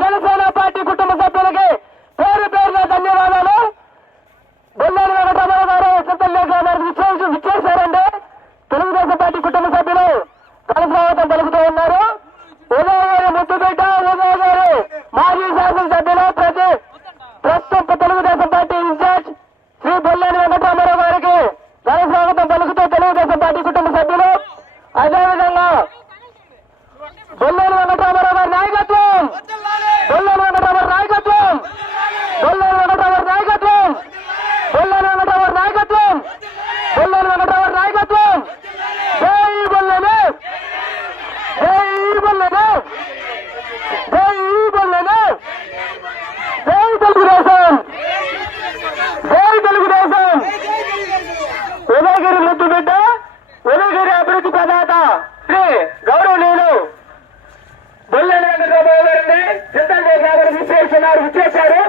Janasena party కుటుంబ సభ్యులకి పేరు పేరున ధన్యవాదాలు. బొల్లారి వెంకటరామారావు గారు చింతలేఖ విచ్చేశారండి. తెలుగుదేశం పార్టీ కుటుంబ సభ్యులు స్వాగతం పలుకుతూ ఉన్నారు. ఉదయ గారి ముద్దుబిడ్డ, ఉదయ గారు మాజీ శాసనసభ్యులు, ప్రస్తుతం తెలుగుదేశం పార్టీ ఇన్ఛార్జ్ శ్రీ బొల్లారి వెంకటరామారావు గారికి స్వాగతం పలుకుతూ తెలుగుదేశం పార్టీ కుటుంబ సభ్యులు, అదేవిధంగా బొల్లారి వెంకటరామారావు గారి నాయకత్వం, బొల్లారి వెంకటరామారావు నాయకత్వం, బొల్లారి వెంకటరామారావు నాయకత్వం, బొల్లారి వెంకటరామారావు నాయకత్వం, బొల్లారి వెంకటరామారావు నాయకత్వం. జై బొల్లారి, జై బొల్లారి, జై బొల్లారి, జై తెలుగుదేశం, జై తెలుగుదేశం. ఉదయగిరి ముద్దుబిడ్డ, ఉదయగిరి అభివృద్ధి ప్రదాత శ్రీ గౌరవనీయులు బొల్లారి వెంకటరామారావు గారిని చింతలేఖ గారు విచ్చేశారు.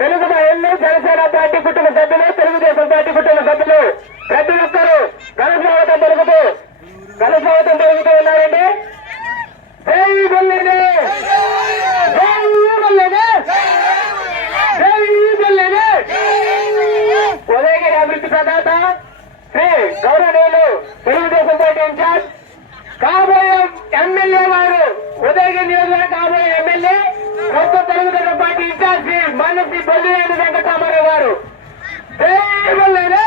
తెలుగు మహిళలు, జనసేన పార్టీ కుటుంబ సభ్యులు, తెలుగుదేశం పార్టీ కుటుంబ సభ్యులు ప్రతి ఒక్కరూ ఘన స్వాగతం పలుకుతూ ఉన్నారండి. జై బొల్లారి, జై బొల్లారి, జై బొల్లారి. ఉదయగిరి అభివృద్ధి ప్రదాత శ్రీ గౌరవనీయులు తెలుగుదేశం పార్టీ ఇన్ఛార్జ్ కాబోయే ఎమ్మెల్యే వారు, ఉదయగిరి నియోజకవర్గం కాబోయే ఎమ్మెల్యే, ప్రస్తుత తెలుగుదేశం పార్టీ ఇన్ఛార్జ్ శ్రీ మాన్యశ్రీ బొల్లారి వెంకటరామారావు గారు. జై బొల్లారి,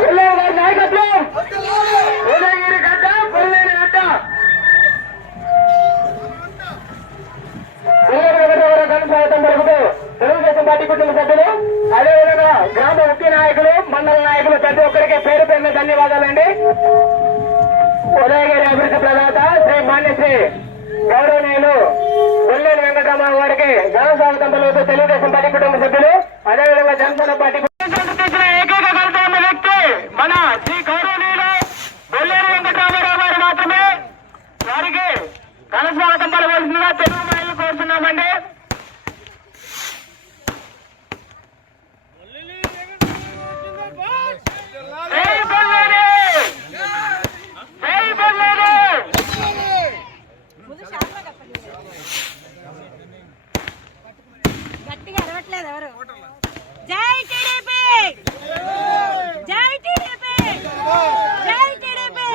బొల్లారి గారి నాయకత్వం, ఉదయగిరి గడ్డ, బొల్లారి గడ్డ. స్వాగతం పలుకుతూ తెలుగుదేశం పార్టీ కుటుంబ సభ్యులు, అదేవిధంగా గ్రామ ముఖ్య నాయకులు, మండల నాయకులు ప్రతి ఒక్కరికి పేరు పేరున ధన్యవాదాలండి. ఉదయగిరి అభివృద్ధి ప్రదాత శ్రీ మాన్యశ్రీ గౌరవనీయులు బొల్లారి వెంకటరామారావు గారికి ఘన స్వాగతం పలుకుతూ తెలుగుదేశం పార్టీ కుటుంబ సభ్యులు, అదేవిధంగా జనసేన పార్టీ ఏకైక కలుపు ఉన్న వ్యక్తి మన శ్రీ గౌరవనీయులు బొల్లారి వెంకటరామారావు గారు మాత్రమే. వారికి ఘన స్వాగతం పలవలసిందిగా తెలుగు మహిళలు కోరుతున్నామండి. గట్టిగా అరవట్లేదు ఎవరు. జై టీడీపీ, జై టీడీపీ, జై టీడీపీ.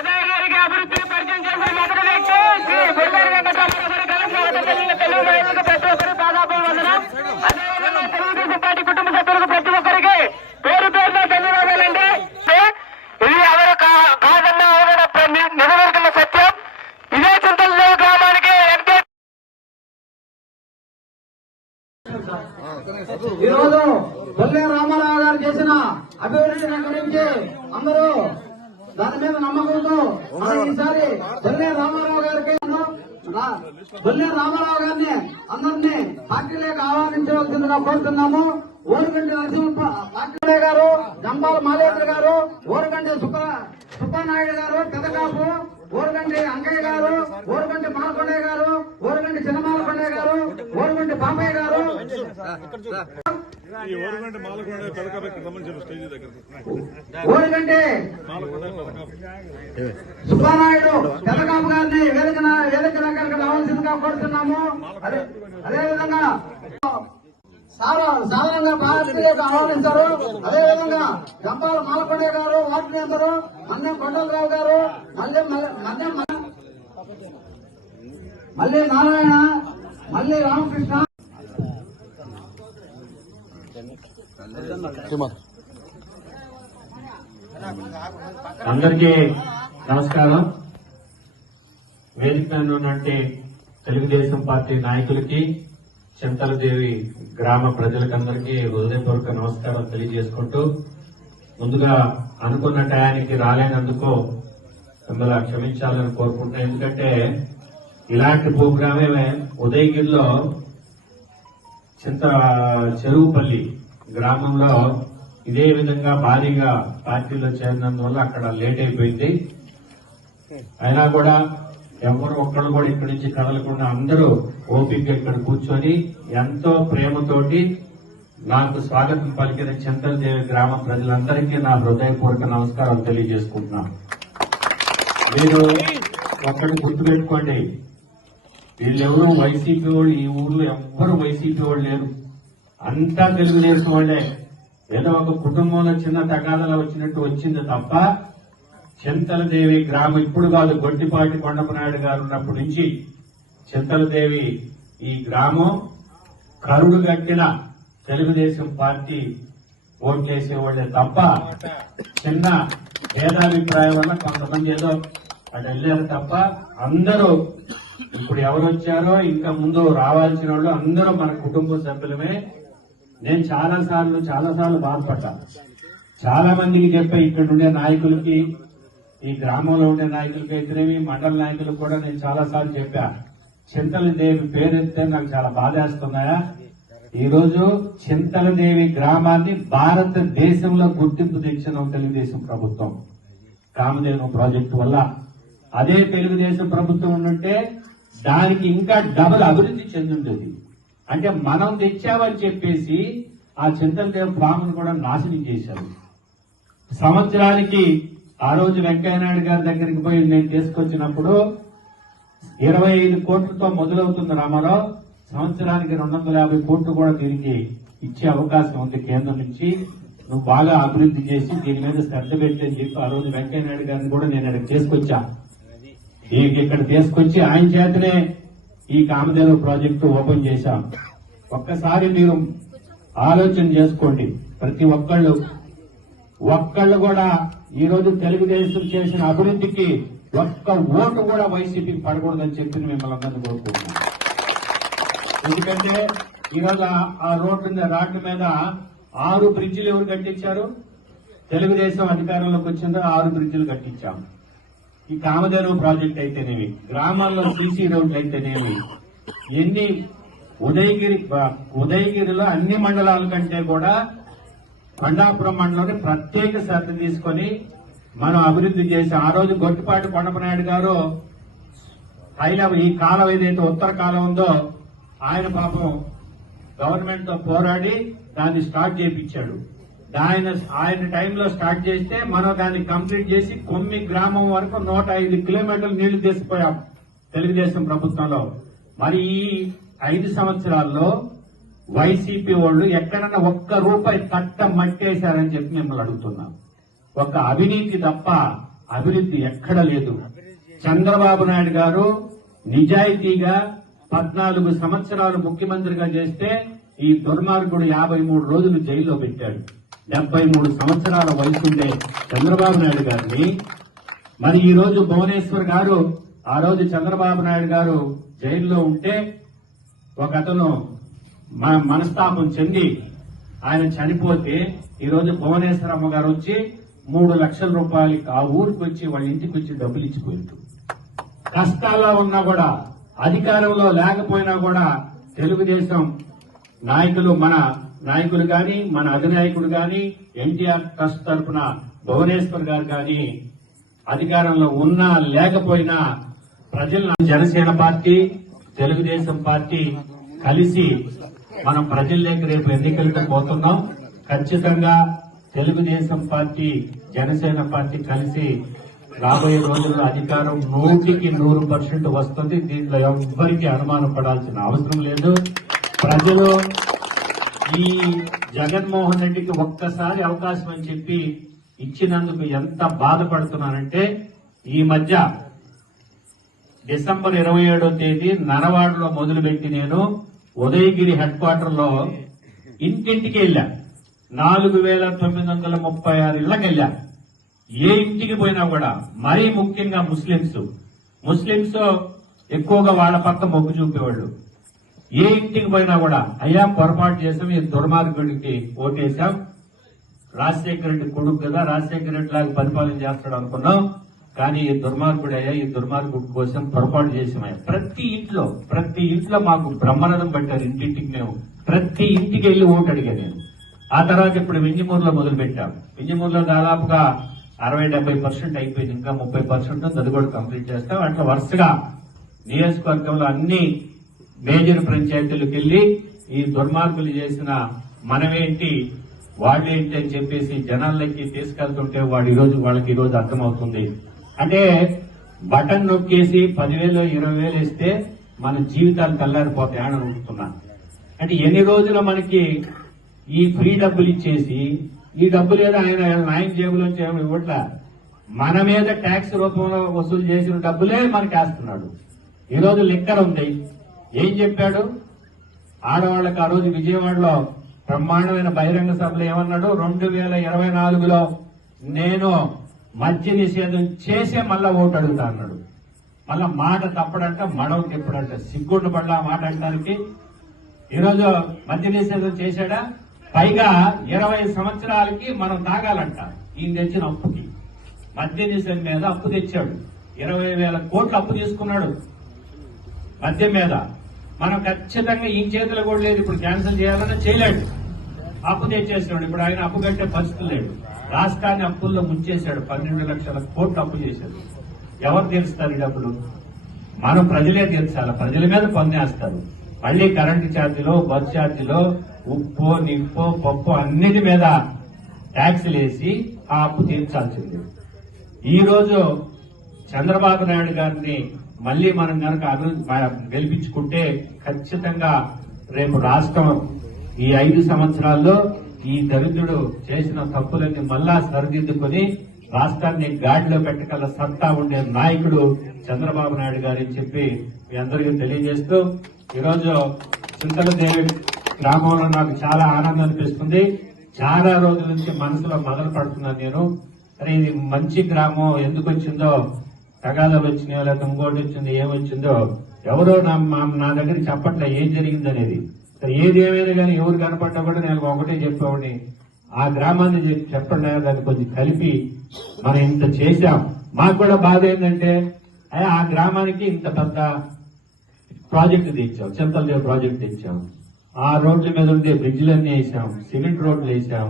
ఉదయగిరికి అభివృద్ధిని పరిచయం చేసిన మొదటి వ్యక్తి శ్రీ బొల్లారి వెంకటరామారావు గారి ఘన స్వాగతం పలికిన తెలుగు మహిళలకు ప్రతి ఒక్కరు దాదాపు వందనం. అదేవిధంగా తెలుగుదేశం పార్టీ కుటుంబ సభ్యులకు ప్రతి ఒక్కరికి పేరు పేరున ధన్యవాదాలండి. ఇది ఎవరు కాదన్నా ఎవరైనా నిలబెడుతున్న సత్యం. ఇదే చింతలదేవి గ్రామానికి ఈరోజు బొల్లారి రామారావు గారు చేసిన అభివృద్ధిని గురించి అందరూ దాని మీద నమ్మకంతో ఈసారి బొల్లారి రామారావు గారికి బొల్లారి రామారావు గారిని అందరినీ పార్టీలోకి ఆహ్వానించవలసిందిగా కోరుతున్నాము. ఓరుగంటి నరసింహ గారు, జంబాల మాలేశ్వర గారు, ఓరుగంటి సుబ్బానాయుడు గారు, పెదకాపు, ఓరుగంటి అంకయ్య గారు, ఓరుగంటి మాలకొండయ్య గారు, ఓరుగంటి చిన్నమాలకొండయ్య గారు, ఓరుగంటి బాపయ్య గారు, ఓరుగంటి సుబ్బానాయుడు, పెదకాపు గారిని వేదిక దగ్గరకు రావాల్సిందిగా కోరుతున్నాము. అదేవిధంగా సాధారణంగా పార్టీలోకి ఆహ్వానించారు. అదేవిధంగా గంపాల మాలకొండయ్య గారు, వార్డు మెంబరు మన్నెం కొండలరావు గారు, మళ్ళీ నారాయణ, మళ్ళీ రామకృష్ణ. అందరికీ నమస్కారం. వేదిక ఉన్నటువంటి తెలుగుదేశం పార్టీ నాయకులకి, చింతలదేవి గ్రామ ప్రజలకందరికీ హృదయపూర్వక నమస్కారం తెలియజేసుకుంటూ, ముందుగా అనుకున్న టయానికి రాలేనందుకు మిమ్మల్ని క్షమించాలని కోరుకుంటున్నాను. ఎందుకంటే ఇలాంటి ప్రోగ్రామే ఉదయగిరిలో చెరువుపల్లి గ్రామంలో ఇదే విధంగా భారీగా పార్టీలో చేరినందువల్ల అక్కడ లేట్ అయిపోయింది. అయినా కూడా ఎవరు ఒక్కళ్ళు కూడా ఇక్కడి నుంచి కదలకుండా అందరూ ఓపిక ఇక్కడ కూర్చొని ఎంతో ప్రేమతోటి నాకు స్వాగతం పలికిన చింతలదేవి గ్రామ ప్రజలందరికీ నా హృదయపూర్వక నమస్కారాలు తెలియజేసుకుంటున్నాను. మీరు ఒక్కటి గుర్తుపెట్టుకోండి, వీళ్ళెవరూ వైసీపీ వాళ్ళు, ఈ ఊర్లో ఎవ్వరు వైసీపీ వాళ్ళు లేరు, అంతా తెలుగుదేశం వాళ్లే. ఏదో ఒక కుటుంబంలో చిన్న తగాదాలు వచ్చినట్టు వచ్చింది తప్ప చింతలదేవి గ్రామం ఇప్పుడు కాదు, గొడ్డిపాటి కొండపనాయుడు గారు ఉన్నప్పటి నుంచి చింతలదేవి ఈ గ్రామం కరుడు గట్టిన తెలుగుదేశం పార్టీ ఓట్లేసేవాళ్లే తప్ప చిన్న భేదాభిప్రాయం వల్ల కొంతమంది ఏదో అటు వెళ్ళారు తప్ప అందరూ ఇప్పుడు ఎవరు వచ్చారో ఇంకా ముందు రావాల్సిన వాళ్ళు అందరూ మన కుటుంబ సభ్యులమే. నేను చాలా సార్లు బాధపడ్డా, చాలా మందికి చెప్పా, ఇక్కడ ఉండే నాయకులకి, ఈ గ్రామంలో ఉండే నాయకులకి అయితేనేమి, మండల నాయకులకు కూడా నేను చాలా సార్లు చెప్పా, చింతలదేవి పేరెత్తే నాకు చాలా బాధేస్తున్నాయా. ఈ రోజు చింతలదేవి గ్రామాన్ని భారతదేశంలో గుర్తింపు తెచ్చిన తెలుగుదేశం ప్రభుత్వం కామధేను ప్రాజెక్టు వల్ల. అదే తెలుగుదేశం ప్రభుత్వం ఉండుంటే దానికి ఇంకా డబుల్ అభివృద్ధి చెందుంటుంది. అంటే మనం తెచ్చామని చెప్పేసి ఆ చింతలదేవి ఫామ్ను కూడా నాశనం చేశారు. సంవత్సరానికి ఆ రోజు వెంకయ్యనాయుడు గారి దగ్గరికి పోయి నేను తీసుకొచ్చినప్పుడు 25 కోట్లతో మొదలవుతుంది రామారావు, సంవత్సరానికి 250 కోట్లు కూడా దీనికి ఇచ్చే అవకాశం ఉంది కేంద్రం నుంచి, నువ్వు బాగా అభివృద్ధి చేసి దీని మీద శ్రద్ధ పెట్టని చెప్పి ఆ రోజు వెంకయ్యనాయుడు గారిని కూడా నేను ఇక్కడ తీసుకొచ్చా. ఇక్కడ తీసుకొచ్చి ఆయన చేతనే ఈ కామధేను ప్రాజెక్టు ఓపెన్ చేశాం. ఒక్కసారి మీరు ఆలోచన చేసుకోండి, ప్రతి ఒక్కళ్ళు కూడా ఈ రోజు తెలుగుదేశం చేసిన అభివృద్ధికి ఒక్క ఓటు కూడా వైసీపీకి పడకూడదని చెప్పి మిమ్మల్ని అందరినీ కోరుకుంటున్నాం. ఎందుకంటే ఈరోజు ఆ రాడ్ల మీద 6 బ్రిడ్జిలు ఎవరు కట్టించారు? తెలుగుదేశం అధికారంలోకి వచ్చిందో 6 బ్రిడ్జిలు కట్టించాం. ఈ కామధేను ప్రాజెక్ట్ అయితేనేవి, గ్రామాల్లో సీసీ రోడ్లు అయితేనేవి, ఎన్ని ఉదయగిరిలో అన్ని మండలాల కంటే కూడా కొండాపురం మండలంలో ప్రత్యేక శ్రద్ధ తీసుకొని మనం అభివృద్ధి చేసి ఆ రోజు గొట్టిపాటి కొండపనాయుడు గారు ఈ కాలం ఏదైతే ఉత్తర కాలం ఉందో ఆయన పాపం గవర్నమెంట్ తో పోరాడి దాన్ని స్టార్ట్ చేయించాడు. ఆయన టైంలో స్టార్ట్ చేస్తే మనం దాన్ని కంప్లీట్ చేసి కొమ్మి గ్రామం వరకు 105 కిలోమీటర్లు నీళ్లు తీసుకుపోయాం తెలుగుదేశం ప్రభుత్వంలో. మరి ఈ 5 సంవత్సరాల్లో వైసీపీ వాళ్ళు ఎక్కడన్నా ఒక్క రూపాయి తట్ట మట్టేశారని చెప్పి మిమ్మల్ని అడుగుతున్నాం. ఒక అవినీతి తప్ప అభివృద్ధి ఎక్కడ లేదు. చంద్రబాబు నాయుడు గారు నిజాయితీగా 14 సంవత్సరాలు ముఖ్యమంత్రిగా చేస్తే ఈ దుర్మార్గుడు 53 రోజులు జైల్లో పెట్టాడు. 73 సంవత్సరాల వయసుండే చంద్రబాబు నాయుడు గారిని మరి ఈ రోజు భువనేశ్వర్ గారు ఆ రోజు చంద్రబాబు నాయుడు గారు జైల్లో ఉంటే ఒక అతను మనస్తాపం చెంది ఆయన చనిపోతే ఈ రోజు భువనేశ్వరమ్మ గారు వచ్చి 3 లక్షల రూపాయలకి ఆ ఊరికి వచ్చి వాళ్ళ ఇంటికి వచ్చి డబ్బులు ఇచ్చిపోయారు. కష్టాల్లో ఉన్నా కూడా, అధికారంలో లేకపోయినా కూడా తెలుగుదేశం నాయకులు, మన నాయకులు గాని, మన అధినాయకుడు గాని, ఎన్టీఆర్ ట్రస్ట్ తరఫున భువనేశ్వర్ గారు గాని అధికారంలో ఉన్నా లేకపోయినా ప్రజల జనసేన పార్టీ, తెలుగుదేశం పార్టీ కలిసి మనం ప్రజల్లోకి రేపు ఎన్నికలకు పోతున్నాం. ఖచ్చితంగా తెలుగుదేశం పార్టీ, జనసేన పార్టీ కలిసి రాబోయే రోజుల్లో అధికారం 100% వస్తుంది. దీంట్లో ఎవ్వరికీ అనుమానం పడాల్సిన అవసరం లేదు. ప్రజలు ఈ జగన్మోహన్ రెడ్డికి ఒక్కసారి అవకాశం అని చెప్పి ఇచ్చినందుకు ఎంత బాధపడుతున్నానంటే, ఈ మధ్య డిసెంబర్ 27వ తేదీ నరవాడలో మొదలుపెట్టి నేను ఉదయగిరి హెడ్ క్వార్టర్ లో ఇంటింటికి వెళ్ళా. 4936 ఇళ్లకు వెళ్ళా. ఏ ఇంటికి పోయినా కూడా, మరీ ముఖ్యంగా ముస్లింస్ ఎక్కువగా వాళ్ళ పక్క మొగ్గు చూపేవాళ్ళు. ఏ ఇంటికి పోయినా కూడా అయ్యా పొరపాటు చేసాం, ఈ దుర్మార్గుడికి ఓటేశాం, రాజశేఖర రెడ్డి కొడుకు కదా, రాజశేఖర రెడ్డి లాగా పరిపాలన చేస్తాడు అనుకున్నాం, కానీ ఈ దుర్మార్గుడయ్యా, ఈ దుర్మార్గుడి కోసం పొరపాటు చేసామయ్యా. ప్రతి ఇంట్లో మాకు బ్రహ్మరథం పట్టారు. ఇంటింటికి మేము ప్రతి ఇంటికి వెళ్లి ఓటు అడిగా నేను. ఆ తర్వాత ఇప్పుడు వింజమూరులో మొదలు పెట్టాం. వింజమూరులో దాదాపుగా 60-70% అయిపోయింది. ఇంకా 30% అది కూడా కంప్లీట్ చేస్తాం. అట్లా వరుసగా నియోజకవర్గంలో అన్ని మేజర్ పంచాయతీలకు వెళ్లి ఈ దుర్మార్గులు చేసిన మనమేంటి వాళ్ళేంటి అని చెప్పేసి జనాలకి తీసుకెళ్తుంటే వాళ్ళకి ఈరోజు అర్థమవుతుంది. అంటే బటన్ నొక్కేసి 10,000 20,000 ఇస్తే మన జీవితాలు తెల్లారిపోతాయని అనుకుంటున్నాను. అంటే ఎన్ని రోజులు మనకి ఈ ఫ్రీ డబ్బులు ఇచ్చేసి ఈ డబ్బులు ఏదో ఆయన జేబులోంచి ఏమి ఇవ్వట్లా, మన మీద ట్యాక్స్ రూపంలో వసూలు చేసిన డబ్బులే మనకి వేస్తున్నాడు. ఈరోజు లిక్కర్ ఉంది, ఏం చెప్పాడు ఆడవాళ్ళకి? ఆ రోజు విజయవాడలో బ్రహ్మాండమైన బహిరంగ సభలో ఏమన్నాడు? 2024లో నేను మద్య నిషేధం చేసే మళ్ళా ఓటు అడుగుతా అన్నాడు. మళ్ళా మాట తప్పడంట, మడవ తిప్పడంట. సిగ్గుండు పడ్డ ఆ మాట అనడానికి. ఈరోజు మద్య నిషేధం చేశాడా? పైగా 20 సంవత్సరాలకి మనం తాగాలంట. ఈయన తెచ్చిన అప్పుకి మద్య నిషేధం మీద అప్పు తెచ్చాడు. 20,000 కోట్లు అప్పు తీసుకున్నాడు మద్యం మీద. మనం ఖచ్చితంగా ఈ చేతులు కూడా లేదు, ఇప్పుడు క్యాన్సిల్ చేయాలన్నా చేయలేడు. అప్పు తెచ్చేస్తున్నాడు. ఇప్పుడు ఆయన అప్పు కట్టే పరిస్థితి లేడు. రాష్ట్రాన్ని అప్పుల్లో ముంచేశాడు. 12 లక్షల కోట్లు అప్పు చేశాడు. ఎవరు తీరుస్తారు ఈ డబ్బులు? మనం ప్రజలే తీర్చాలి. ప్రజల మీద పన్నేస్తారు. మళ్లీ కరెంటు ఛార్జీలో, బస్ ఛార్జీలో, ఉప్పు నిప్పు పప్పు అన్నిటి మీద ట్యాక్సులు వేసి ఆ అప్పు తీర్చాల్సింది. ఈ రోజు చంద్రబాబు నాయుడు గారిని మళ్లీ మనం కనుక గెలిపించుకుంటే ఖచ్చితంగా రేపు రాష్ట్రం ఈ 5 సంవత్సరాల్లో ఈ దరిద్రుడు చేసిన తప్పులన్నీ మళ్ళా సరిదిద్దుకుని రాష్ట్రాన్ని గాడిలో పెట్టగల సత్తా ఉండే నాయకుడు చంద్రబాబు నాయుడు గారని చెప్పి మీ అందరికీ తెలియజేస్తూ, ఈరోజు చింతలదేవి గ్రామంలో నాకు చాలా ఆనందం అనిపిస్తుంది. చాలా రోజుల నుంచి మనసులో మొదలు పడుతున్నాను నేను. అరే ఇది మంచి గ్రామం, ఎందుకు వచ్చిందో, తగాదాలు వచ్చినాయో లేకపోతే ఇంకోటి వచ్చింది, ఏమొచ్చిందో ఎవరో నా దగ్గర చెప్పట్లే ఏం జరిగిందనేది. ఏది ఏమైనా కానీ ఎవరు కనపడ్డా కూడా నేను ఒకటే చెప్పేవాడిని, ఆ గ్రామాన్ని చెప్పండి, దాన్ని కొంచెం కలిపి మనం ఇంత చేశాం. మాకు కూడా బాధ ఏంటంటే ఆ గ్రామానికి ఇంత పెద్ద ప్రాజెక్టు తెచ్చాం, చింతలదేవి ప్రాజెక్టు తెచ్చాం. ఆ రోడ్ల మీద ఉండే బ్రిడ్జిలన్నీ వేసాం, సిమెంట్ రోడ్లు వేసాం,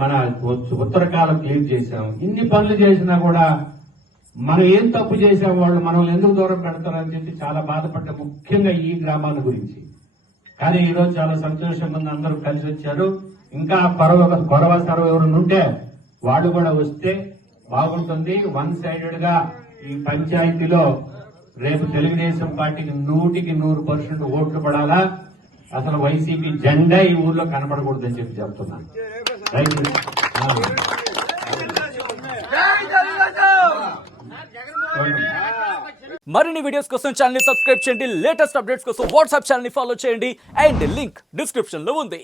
మన ఉత్తరకాలం క్లీన్ చేశాం. ఇన్ని పనులు చేసినా కూడా మనం ఏం తప్పు చేసాం, వాళ్ళు మనల్ని ఎందుకు దూరం పెడతారని చెప్పి చాలా బాధపడ్డ, ముఖ్యంగా ఈ గ్రామాల గురించి. కానీ ఈరోజు చాలా సంతోషంగా ఉంది, అందరూ కలిసి వచ్చారు. ఇంకా కొరవ సర్వ ఎవరు ఉంటే వాళ్ళు కూడా వస్తే బాగుంటుంది. 1 సైడెడ్ గా ఈ పంచాయతీలో రేపు తెలుగుదేశం పార్టీకి 100% ఓట్లు పడాలా. అసలు వైసీపీ జెండా ఈ ఊర్లో కనపడకూడదని చెప్పి చెప్తున్నాను. మరిన్ని వీడియోస్ కోసం ఛానల్ ని సబ్స్క్రైబ్ చేయండి. లేటెస్ట్ అప్డేట్స్ కోసం వాట్సాప్ ఛానల్ ని ఫాలో చేయండి. అండ్ లింక్ డిస్క్రిప్షన్ లో ఉంది.